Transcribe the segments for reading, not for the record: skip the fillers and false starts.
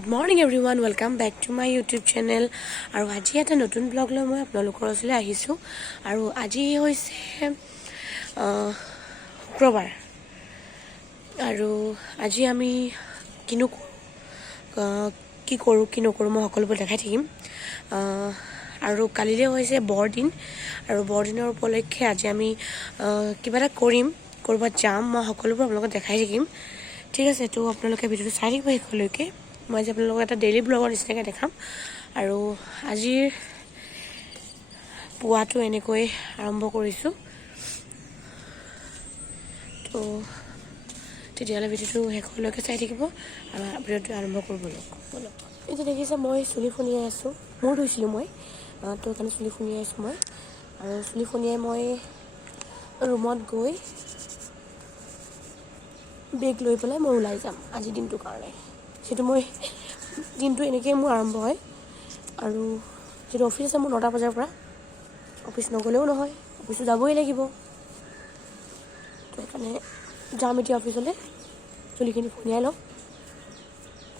Good morning everyone, welcome back to my YouTube channel. আৰু আজি এটা নতুন ব্লগ লৈ মই আপোনালোকৰ ওচৰলৈ আহিছোঁ আৰু আজি হৈছে শুক্ৰবাৰ আৰু আজি আমি কি কৰোঁ কি নকৰোঁ মই সকলোবোৰ দেখাই থাকিম আৰু কালিলৈ হৈছে বৰদিন আৰু বৰদিনৰ উপলক্ষে আজি আমি কিবা এটা কৰিম ক'ৰবাত যাম মই সকলোবোৰ আপোনালোকক দেখাই থাকিম ঠিক আছে তো আপোনালোকে ভিডিঅ'টো চাই থাকিব শেষলৈকে মই আজি আপোনালোকক এটা ডেইলি ব্লগৰ নিচিনাকৈ দেখাম আৰু আজিৰ পুৱাটো এনেকৈ আৰম্ভ কৰিছোঁ তো তেতিয়াহ'লে ভিডিঅ'টো শেষলৈকে চাই থাকিব আৰু ভিডিঅ'টো আৰম্ভ কৰিব বলক এতিয়া দেখিছে মই চুলি ফনিয়াই আছোঁ মোৰ ধুইছিলোঁ মই তো সেইকাৰণে চুলি ফনিয়াই আছোঁ মই আৰু চুলি ফনিয়াই মই ৰুমত গৈ বেগ লৈ পেলাই মই ওলাই যাম আজি দিনটোৰ কাৰণে সেইটো মই দিনটো এনেকৈয়ে মোৰ আৰম্ভ হয় আৰু যিটো অফিচ আছে মোৰ 9টা বজাৰ পৰা অফিচ নগ'লেও নহয় অফিচো যাবই লাগিব তো সেইকাৰণে যাম এতিয়া অফিচলৈ চুলিখিনি ফনিয়াই লওঁ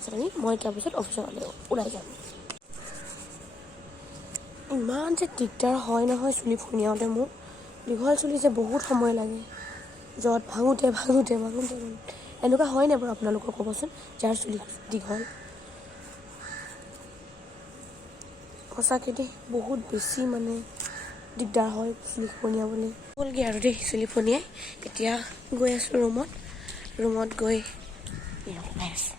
তাৰপিছত মই তাৰপিছত অফিচলৈ ওলাই যাম ইমান যে দিগদাৰ হয় নহয় চুলি ফনিয়াওঁতে মোৰ দীঘল চুলি যে বহুত সময় লাগে য'ত ভাঙোতে এনেকুৱা হয় নাই বাৰু আপোনালোকক ক'বচোন যাৰ চুলি দীঘল সঁচাকৈ দেই বহুত বেছি মানে দিগদাৰ হয় চুলি ফনিয়াবলৈ হ'লগৈ আৰু দেই চুলি ফনিয়াই এতিয়া গৈ আছোঁ ৰুমত গৈ ওলাই আছোঁ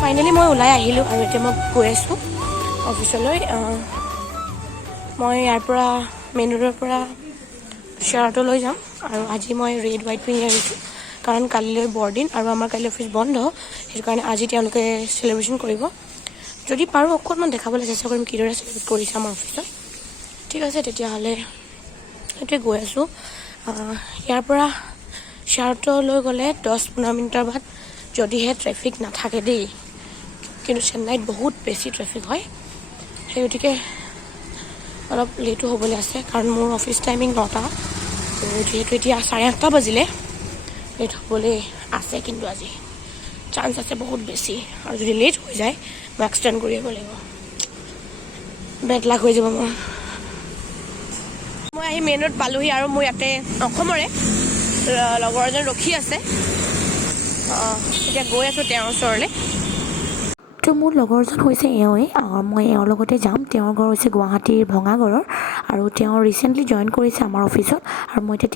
ফাইনেলি মই ওলাই আহিলোঁ আৰু এতিয়া মই গৈ আছোঁ অফিচলৈ মই ইয়াৰ পৰা মেইন ৰোডৰ পৰা শ্বেয়াৰটো লৈ যাম আৰু আজি মই ৰেড হোৱাইট পিন্ধি আহিছোঁ কাৰণ কালিলৈ বৰদিন আৰু আমাৰ কাইলৈ অফিচ বন্ধ সেইটো কাৰণে আজি তেওঁলোকে চেলিব্ৰেশ্যন কৰিব যদি পাৰোঁ অকণমান দেখাবলৈ চেষ্টা কৰিম কিদৰে চেলিব্ৰেট কৰিছে আমাৰ অফিচত ঠিক আছে তেতিয়াহ'লে সেইটোৱে গৈ আছোঁ ইয়াৰ পৰা শ্বেয়াৰটোলৈ গ'লে 10-15 মিনিটৰ বাদ যদিহে ট্ৰেফিক নাথাকে দেই কিন্তু চেন্নাইত বহুত বেছি ট্ৰেফিক হয় সেই গতিকে অলপ লেটো হ'বলৈ আছে কাৰণ মোৰ অফিচ টাইমিং 9টা যিহেতু এতিয়া 8:30 বাজিলে লেট হ'বলৈ আছে কিন্তু আজি চান্স আছে বহুত বেছি আৰু যদি লেট হৈ যায় মই এক্সটেণ্ড কৰি আহিব লাগিব বেড লাক হৈ যাব মই আহি মেইন ৰোড পালোহি আৰু মোৰ ইয়াতে অসমৰে লগৰজন ৰখি আছে এতিয়া গৈ আছোঁ তেওঁৰ ওচৰলৈ তো মোৰ লগৰজন হৈছে এওঁৱেই মই এওঁৰ লগতে যাম তেওঁৰ ঘৰ হৈছে গুৱাহাটীৰ ভঙাগড়ৰ আৰু তেওঁ ৰিচেণ্টলি জইন কৰিছে আমাৰ অফিচত আৰু মই এতিয়া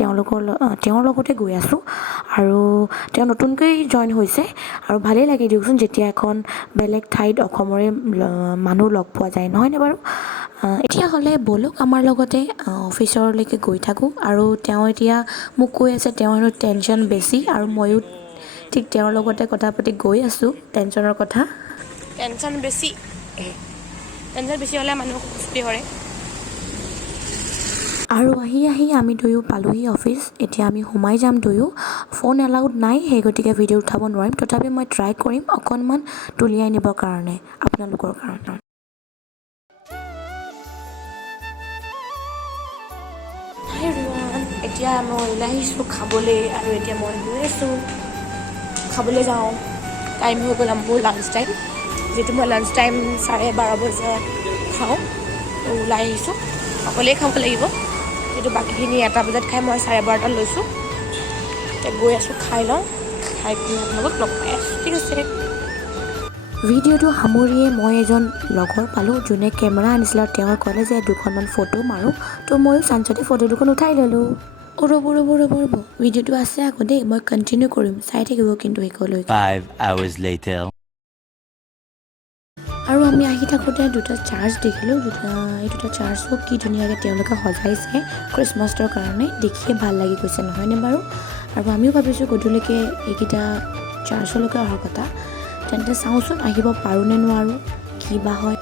তেওঁৰ লগতে গৈ আছোঁ আৰু তেওঁ নতুনকৈ জইন হৈছে আৰু ভালেই লাগে দিয়কচোন যেতিয়া এখন বেলেগ ঠাইত অসমৰে মানুহ লগ পোৱা যায় নহয়নে বাৰু এতিয়া হ'লে ব'লক আমাৰ লগতে অফিচৰলৈকে গৈ থাকোঁ আৰু তেওঁ এতিয়া মোক কৈ আছে তেওঁৰ হেনো টেনশ্যন বেছি আৰু ময়ো ঠিক তেওঁৰ লগতে কথা পাতি গৈ আছোঁ টেনশ্যনৰ কথা টেনশ্যন বেছি হ'লে মানুহ সুস্থি কৰে আৰু আহি আমি দুয়ো পালোহি অফিচ এতিয়া আমি সোমাই যাম দুয়ো ফোন এলাউড নাই সেই গতিকে ভিডিঅ' উঠাব নোৱাৰিম তথাপি মই ট্ৰাই কৰিম অকণমান তুলিয়াই নিবৰ কাৰণে আপোনালোকৰ কাৰণে এতিয়া মই ওলাই আহিছোঁ খাবলৈ আৰু এতিয়া মই গৈ আছোঁ খাবলৈ যাওঁ টাইম হৈ গ'ল মোৰ লাঞ্চ টাইম যিহেতু মই লাঞ্চ টাইম 12:30 বজাত খাওঁ ওলাই আহিছোঁ অকলেই খাব লাগিব কিন্তু বাকীখিনি 1টা বজাত খাই মই 12:30 লৈছোঁ এতিয়া গৈ আছোঁ খাই লওঁ খাই পিনি আপোনালোকক লগ পাই আছোঁ ঠিক আছে ভিডিঅ'টো সামৰিয়ে মই এজন লগৰ পালোঁ যোনে কেমেৰা আনিছিলে আৰু তেওঁ ক'লে যে 2খনমান ফটো মাৰোঁ তো ময়ো চাঞ্চতে ফটো 2খন উঠাই ল'লোঁ ৰ'ব ভিডিঅ'টো আছে আকৌ দেই মই কণ্টিনিউ কৰিম চাই থাকিব কিন্তু শেষলৈ 5 hours later আৰু আমি আহি থাকোঁতে 2টা চাৰ্চ দেখিলোঁ এই 2টা চাৰ্চো কি ধুনীয়াকৈ তেওঁলোকে সজাইছে খ্ৰীষ্টমাছৰ কাৰণে দেখিয়ে ভাল লাগি গৈছে নহয়নে বাৰু আৰু আমিও ভাবিছোঁ গধূলিকৈ এইকেইটা চাৰ্চলৈকে অহাৰ কথা তেন্তে চাওঁচোন আহিব পাৰোঁ নে নোৱাৰোঁ কি বা হয়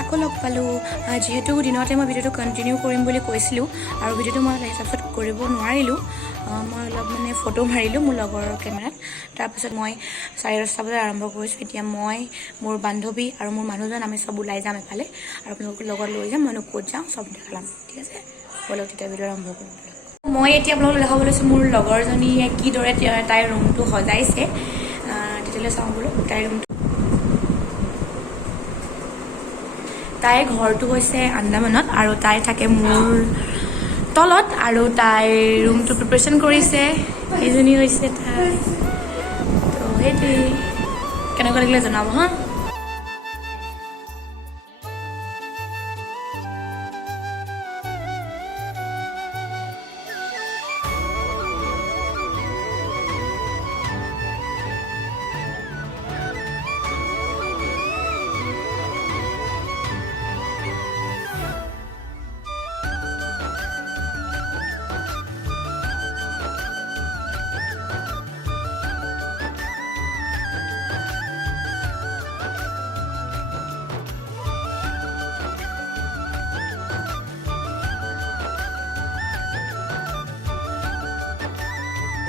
আকৌ লগ পালোঁ যিহেতু দিনতে মই ভিডিঅ'টো কণ্টিনিউ কৰিম বুলি কৈছিলোঁ আৰু ভিডিঅ'টো মই হিচাপত কৰিব নোৱাৰিলোঁ মই অলপ মানে ফটো মাৰিলোঁ মোৰ লগৰৰ কেমেৰাত তাৰপিছত মই 10:30 বজাত আৰম্ভ কৰিছোঁ এতিয়া মই মোৰ বান্ধৱী আৰু মোৰ মানুহজন আমি চব ওলাই যাম এফালে আৰু আপোনালোকৰ লগত লৈ যাম মইনো ক'ত যাওঁ চব দেখাম ঠিক আছে ব'লক তেতিয়া ভিডিঅ' আৰম্ভ কৰিম মই এতিয়া আপোনালোকক দেখাব লৈছোঁ মোৰ লগৰজনীয়ে কিদৰে তাইৰ ৰুমটো সজাইছে তেতিয়ালৈ চাওঁ বোলো তাইৰ ৰুমটো তাইৰ ঘৰটো হৈছে আন্দামানত আৰু তাই থাকে মোৰ তলত আৰু তাইৰ ৰুমটো প্ৰিপাৰেশ্যন কৰিছে এইজনী হৈছে তাই তো সেইটোৱে কেনেকুৱা লাগিলে জনাব হা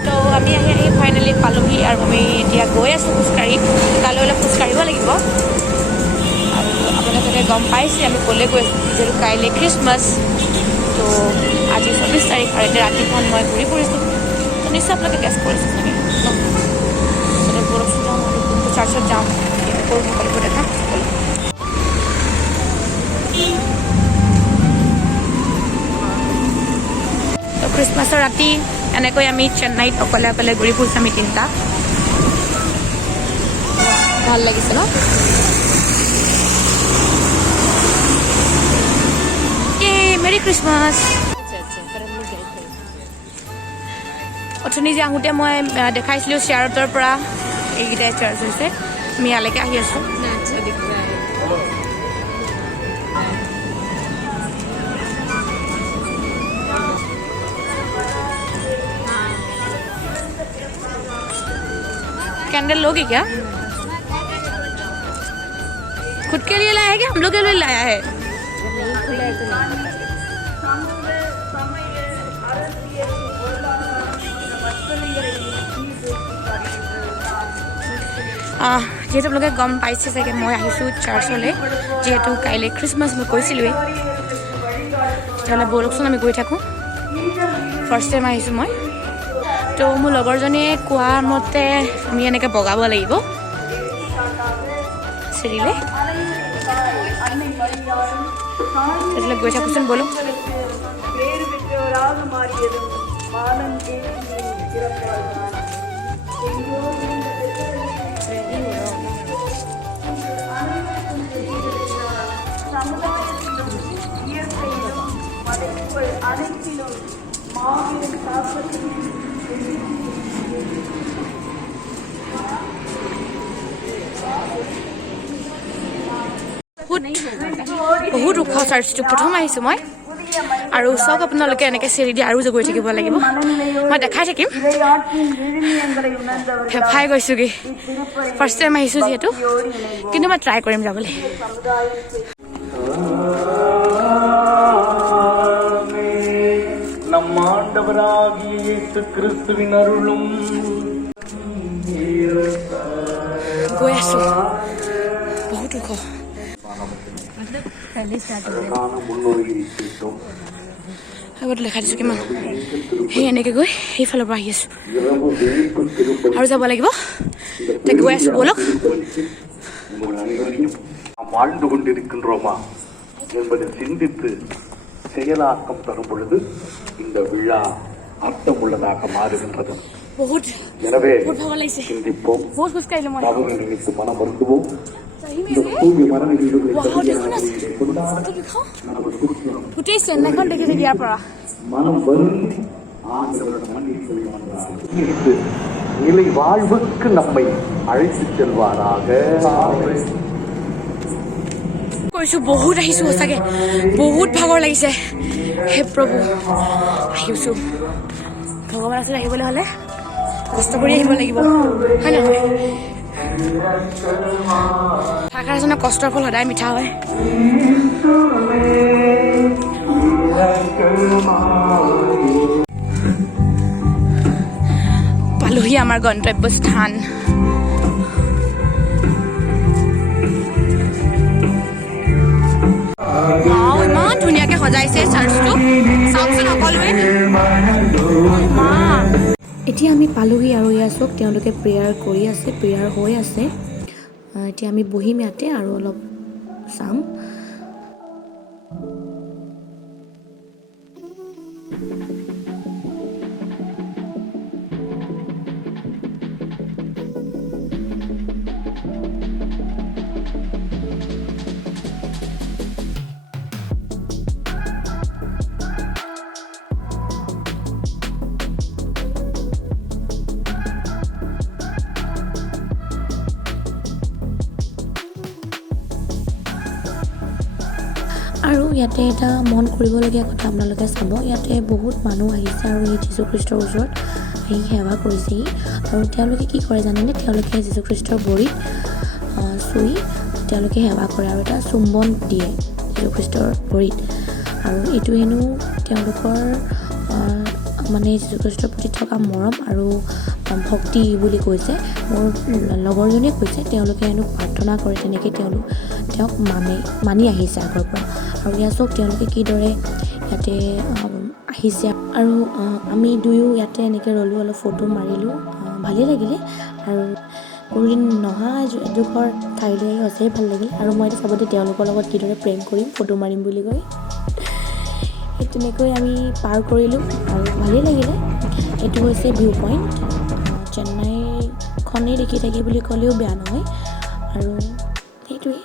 তো আমি আহি ফাইনেলি পালোহি আৰু আমি এতিয়া গৈ আছোঁ খোজকাঢ়ি তালৈ অলপ খোজকাঢ়িব লাগিব আৰু আপোনালোকে চাগে গম পাইছে আমি ক'লৈ গৈ আছোঁ যিহেতু কাইলৈ খ্ৰীষ্টমাছ তো আজি 24 তাৰিখ আৰু এতিয়া ৰাতিখন মই ঘূৰি ফুৰিছোঁ তো নিশ্চয় আপোনালোকে গেছ কৰিছে চাগে বৰফ যাওঁ আৰু কোনটো চাৰ্চত যাওঁ কৰোঁ সকলোবোৰ দেখাম তো খ্ৰীষ্টমাছৰ ৰাতি এনেকৈ আমি চেন্নাইত অকলে অকলে ঘূৰি ফুৰিছোঁ আমি 3টা ভাল লাগিছে ন মেৰি খ্ৰীষ্টমাছ অথনি যে আহোঁতে মই দেখাইছিলোঁ শ্বেয়াৰটৰ পৰা এইকেইটাই চাৰ্জ হৈছে আমি ইয়ালৈকে আহি আছোঁ कैंडल लोगे क्या खुद के लिए लाया है क्या हम लोग के लिए लाया है যিহেতু আপোনালোকে গম পাইছে চাগে মই আহিছোঁ চাৰ্চলৈ যিহেতু কাইলৈ খ্ৰীষ্টমাছ মই কৈছিলোঁৱেই তেতিয়াহ'লে ব'লকচোন আমি গৈ থাকোঁ ফাৰ্ষ্ট টাইম আহিছোঁ মই তো মোৰ লগৰজনীয়ে কোৱা মতে আমি এনেকৈ বগাব লাগিব চিৰিলে তেতিয়াহ'লে গৈ থাকোঁচোন ব'লো বহুত ওখ চাৰ্চটো প্ৰথম আহিছোঁ মই আৰু চাওক আপোনালোকে এনেকৈ চিৰি দি আৰু যে গৈ থাকিব লাগিব মই দেখাই থাকিম হেফাই গৈছোঁগৈ ফাৰ্ষ্ট টাইম আহিছোঁ যিহেতু কিন্তু মই ট্ৰাই কৰিম যাবলৈ நம்மாண்டவராகிய இயேசு கிறிஸ்துவின் அருளும் গৈ আছোঁ বহুত ওখ அழகான முன்னுரையை கேட்டோம். আগত লেখা দিছোঁ কিমান সেই এনেকৈ গৈ সেইফালৰ পৰা আহি আছোঁ இரவு விழிப்பு திருப்பதி আৰু যাব লাগিব তাকে গৈ আছোঁ ব'লক உங்கள் அனைவரையும் நாம் வாழ்ந்து கொண்டிருக்கின்றோமா என்பதை சிந்தித்து செயலாக்கம் தரும் பொழுது இந்த விழா அர்த்தமுள்ளதாக மாறுகின்றது. বহুত எனவே বহুত ভাগৰ লাগিছে சிந்திப்போம், বহুত খোজ কাঢ়িলোঁ মই தவறு நினைத்து மனம் வருந்துவோம். চাহি இந்த தூவி மரண நிகழ்வுகளை wow, சரியான দেখোন আছে। முறையில் கொண்டாட ফটো কেইখন நமது குற்றம் গোটেই চেন্নাইখন দেখিছে ইয়াৰ পৰা மனம் வருந்தி ஆண்டவரிடம் மன்னிப்பு வேண்டுமானால் மன்னித்து நிலை வாழ்வுக்கு நம்மை அழைத்துச் செல்வாராக. কৰিছোঁ বহুত আহিছোঁ সঁচাকৈ বহুত ভাগৰ লাগিছে হে প্ৰভু আহিছোঁ ভগৱানৰ ওচৰত আহিবলৈ হ'লে কষ্ট কৰি আহিব লাগিব হয় নহয় থাকাৰ এজনৰ কষ্টৰ ফল সদায় মিঠা হয় পালোহি আমাৰ গন্তব্যস্থান ইমান ধুনীয়াকৈ সজাইছে চাৰ্চটো চাওকচোন সকলোৱে এতিয়া আমি পালোহি আৰু এয়া চাওক তেওঁলোকে প্ৰেয়াৰ কৰি আছে প্ৰেয়াৰ হৈ আছে এতিয়া আমি বহিম ইয়াতে আৰু অলপ চাম আৰু ইয়াতে এটা মন কৰিবলগীয়া কথা আপোনালোকে চাব ইয়াতে বহুত মানুহ আহিছে আৰু এই যীশুখ্ৰীষ্টৰ ওচৰত আহি সেৱা কৰিছেহি আৰু তেওঁলোকে কি কৰে জানেনে তেওঁলোকে যীশুখ্ৰীষ্টৰ ভৰিত চুই তেওঁলোকে সেৱা কৰে আৰু এটা চুম্বন দিয়ে যীশুখ্ৰীষ্টৰ ভৰিত আৰু এইটো হেনো তেওঁলোকৰ মানে যীশুখ্ৰীষ্টৰ প্ৰতি থকা মৰম আৰু ভক্তি বুলি কৈছে মোৰ লগৰজনে কৈছে তেওঁলোকে হেনো প্ৰাৰ্থনা কৰে তেনেকৈ তেওঁক মানি আহিছে আগৰ পৰা আৰু ইয়াত চাওক তেওঁলোকে কিদৰে ইয়াতে আহিছে আৰু আমি দুয়ো ইয়াতে এনেকৈ ৰ'লোঁ অলপ ফটো মাৰিলোঁ ভালেই লাগিলে আৰু কোনোদিন নহা এডোখৰ ঠাইলৈ সঁচাই ভাল লাগিল আৰু মই এতিয়া চাবতে তেওঁলোকৰ লগত কিদৰে প্ৰেম কৰিম ফটো মাৰিম বুলি কৈ সেই তেনেকৈ আমি পাৰ কৰিলোঁ আৰু ভালেই লাগিলে এইটো হৈছে ভিউ পইণ্ট চেন্নাইখনেই দেখি থাকি বুলি ক'লেও বেয়া নহয় আৰু সেইটোৱেই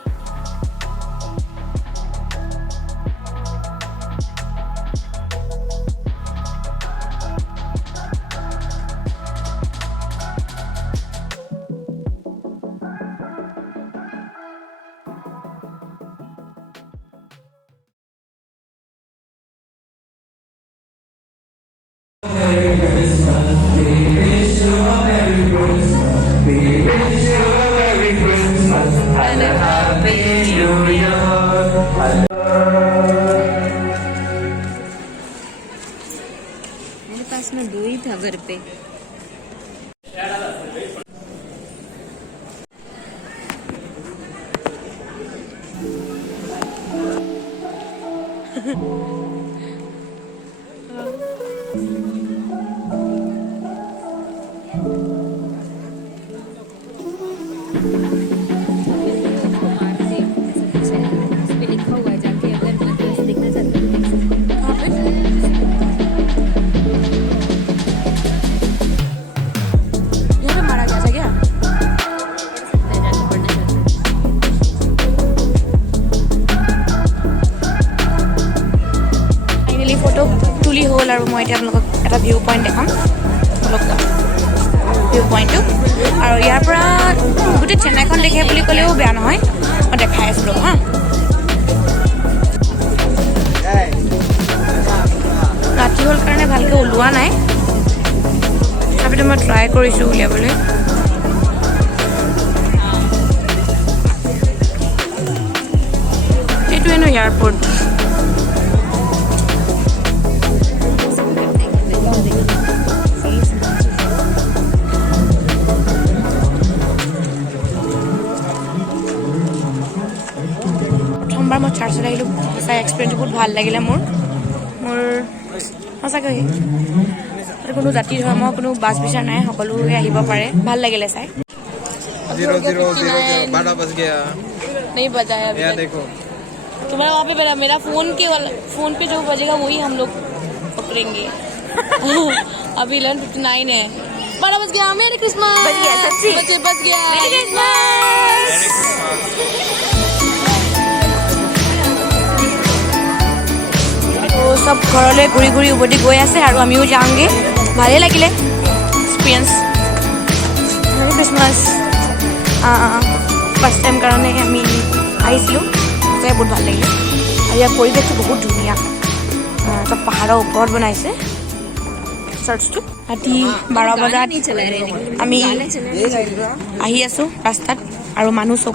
मेरे पास में 2 ही था घर पे लिखा हुआ है जाके अगर मत देखना चाहते हो कहाँ पे यहाँ पे मारा गया था क्या जाके पढ़ना चाहते हो ফাইনেলি ফটো তুলি হ'ল আৰু মই এতিয়া আপোনালোকক এটা ভিউ পইণ্ট দেখাম অলপ ভিউ পইণ্টটো আৰু ইয়াৰ পৰা গোটেই চেন্নাইখন দেখে বুলি ক'লেও বেয়া নহয় মই দেখাই আছিলোঁ হা ৰাতি হ'ল কাৰণে ভালকৈ ওলোৱা নাই তথাপিতো মই ট্ৰাই কৰিছোঁ উলিয়াবলৈ এইটোৱেনো এয়াৰপৰ্ট প্ৰথমবাৰ মই চাৰ্চলৈ আহিলোঁ সঁচাই এক্সপিৰিয়েঞ্চ বহুত ভাল লাগিলে মোৰ সঁচাকৈ কোনো জাতি ধৰ্ম কোনো বাছ বিচাৰ নাই সকলোৱে আহিব পাৰে ভাল লাগিলে চাই 0-0-0-0 12 बज गया नहीं बजा है अभी यार देखो तुम्हारा वहाँ पे मेरा फोन पे जो बजेगा वही हम लोग पकड़ेंगे अभी 11:59 है 12 बज गया मेरी क्रिसमस बज गया सच्ची बज गया मेरी क्रिसमस तो सब घरলৈ ঘূৰি ঘূৰি উভতি গৈ আছে আৰু আমিও যাওঁগে ভালেই লাগিলে এক্সপিৰিয়েঞ্চ মেৰি ক্ৰিসমাছ ফাৰ্ষ্ট টাইম কাৰণে আমি আহিছিলোঁ সঁচাই বহুত ভাল লাগিলে আৰু ইয়াৰ পৰিৱেশটো বহুত ধুনীয়া চব পাহাৰৰ ওপৰত বনাইছে চাৰ্চটো ৰাতি 12 বজাত আমি আহি আছোঁ ৰাস্তাত আৰু মানুহ চব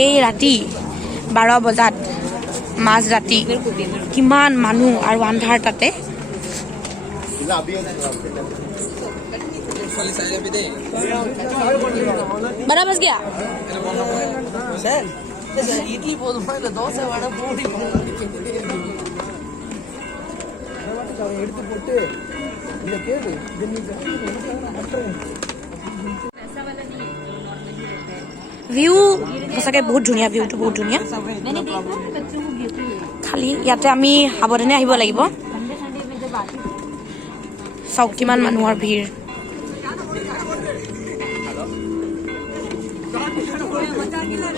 এই ৰাতি 12 বজাত মাজ ৰাতি কিমান মানুহ আৰু আন্ধাৰ তাতে 12 बज गया इडली போதுமா தோசை வடை பூரி எடுத்து போட்டு இத கேளு ভিউ সঁচাকৈ বহুত ধুনীয়া ভিউটো বহুত ধুনীয়া খালি ইয়াতে আমি সাৱধানে আহিব লাগিব চাওক কিমান মানুহৰ ভিৰ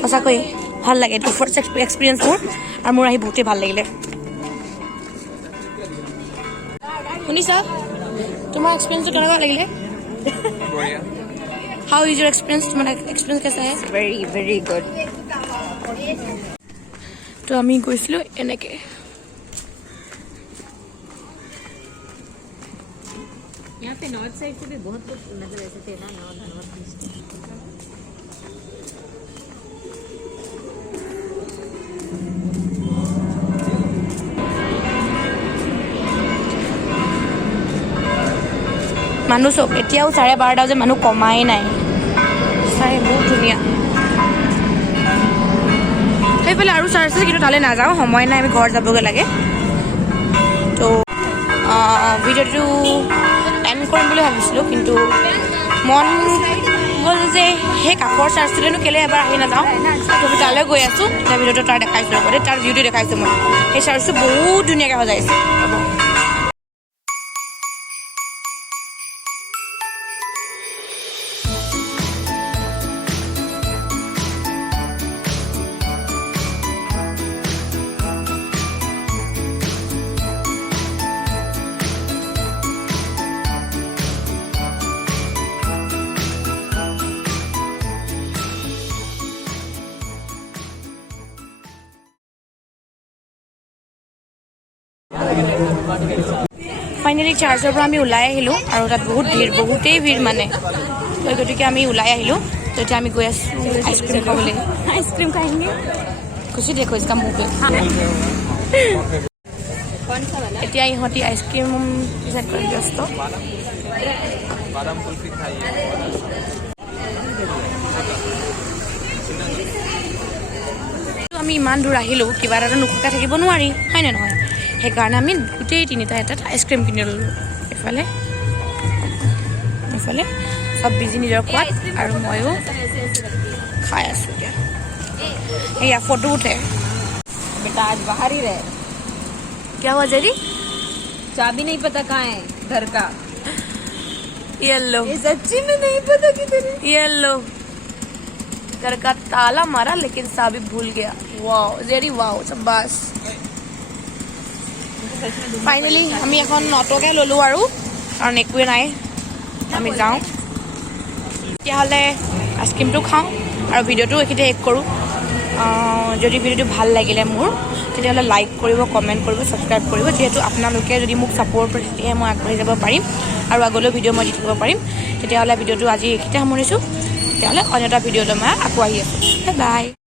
সঁচাকৈ ভাল লাগে এইটো ফাৰ্ষ্ট এক্সপিৰিয়েঞ্চ মোৰ আৰু মোৰ আহি বহুতেই ভাল লাগিলে শুনিছা তোমাৰ এক্সপিৰিয়েঞ্চটো কেনেকুৱা লাগিলে হাউ ইজ ইউৰ এক্সপিৰিয়েঞ্চ তোমাৰ এক্সপিৰিয়েঞ্চ কেছা হে very good. তো আমি গৈছিলোঁ এনেকৈ यहाँ पे नॉर्थ साइड से भी बहुत लोग मतलब ऐसे थे ना नॉर्थ মানুহ চব এতিয়াও 12:30 বজাত মানুহ কমাই নাই চাই বহুত ধুনীয়া সেইফালে আৰু চাৰ্চ আছে কিন্তু তালৈ নাযাওঁ সময় নাই আমি ঘৰ যাবগৈ লাগে তো ভিডিঅ'টো এণ্ড কৰিম বুলি ভাবিছিলোঁ কিন্তু মন গ'ল যে সেই কাষৰ চাৰ্চটোলৈনো কেলৈ এবাৰ আহি নাযাওঁ তো তালৈ গৈ আছোঁ তাৰ ভিডিঅ'টো তাৰ দেখাইছোঁ লগতে তাৰ ভিউটো দেখাইছোঁ মই সেই চাৰ্চটো বহুত ধুনীয়াকৈ সজাইছে ফাইনেলি চাৰ্চৰ পৰা আমি ওলাই আহিলোঁ আৰু তাত বহুতেই ভিৰ মানে তো গতিকে আমি ওলাই আহিলোঁ তো এতিয়া আমি গৈ আছোঁ আইচক্ৰীম খাবলৈ আইচক্ৰীম খাইংগে খুচি দেখো इसका मुंह पे এতিয়া ইহঁতি আইচক্ৰীম ডিজাইন কৰি ব্যস্ত আমি ইমান দূৰ আহিলোঁ কিবা এটা নোখোৱাকৈ থাকিব নোৱাৰি হয়নে নহয় সেইকাৰণে আমি গোটেই তিনিটা এটাত আইচক্ৰীম কিনি ল'লোঁ এইফালে চব বিজি নিজৰ খোৱাত আৰু ময়ো খাই আছোঁ এতিয়া এয়া ফটো উঠে बेटा आज बाहर ही रहे क्या हुआ जरी चाबी नहीं पता कहाँ है घर का ये लो ये सच्ची में नहीं पता किधर है ये लो घर का ताला मारा लेकिन चाबी भूल गया वाओ जेरी वाओ शाबाश ফাইনেলি আমি এখন অটোকে ল'লোঁ আৰু কাৰণ একোৱে নাই আমি যাওঁ তেতিয়াহ'লে আইচক্ৰীমটো খাওঁ আৰু ভিডিঅ'টো এইখিনিতে শেষ কৰোঁ যদি ভিডিঅ'টো ভাল লাগিলে মোৰ তেতিয়াহ'লে লাইক কৰিব কমেণ্ট কৰিব ছাবস্ক্ৰাইব কৰিব যিহেতু আপোনালোকে যদি মোক ছাপোৰ্ট কৰে তেতিয়াহে মই আগবাঢ়ি যাব পাৰিম আৰু আগলৈ ভিডিঅ' মই দি থাকিব পাৰিম তেতিয়াহ'লে ভিডিঅ'টো আজি এইখিনিতে সামৰিছোঁ তেতিয়াহ'লে অন্য এটা ভিডিঅ'লৈ মই আকৌ আহি আছোঁ বাই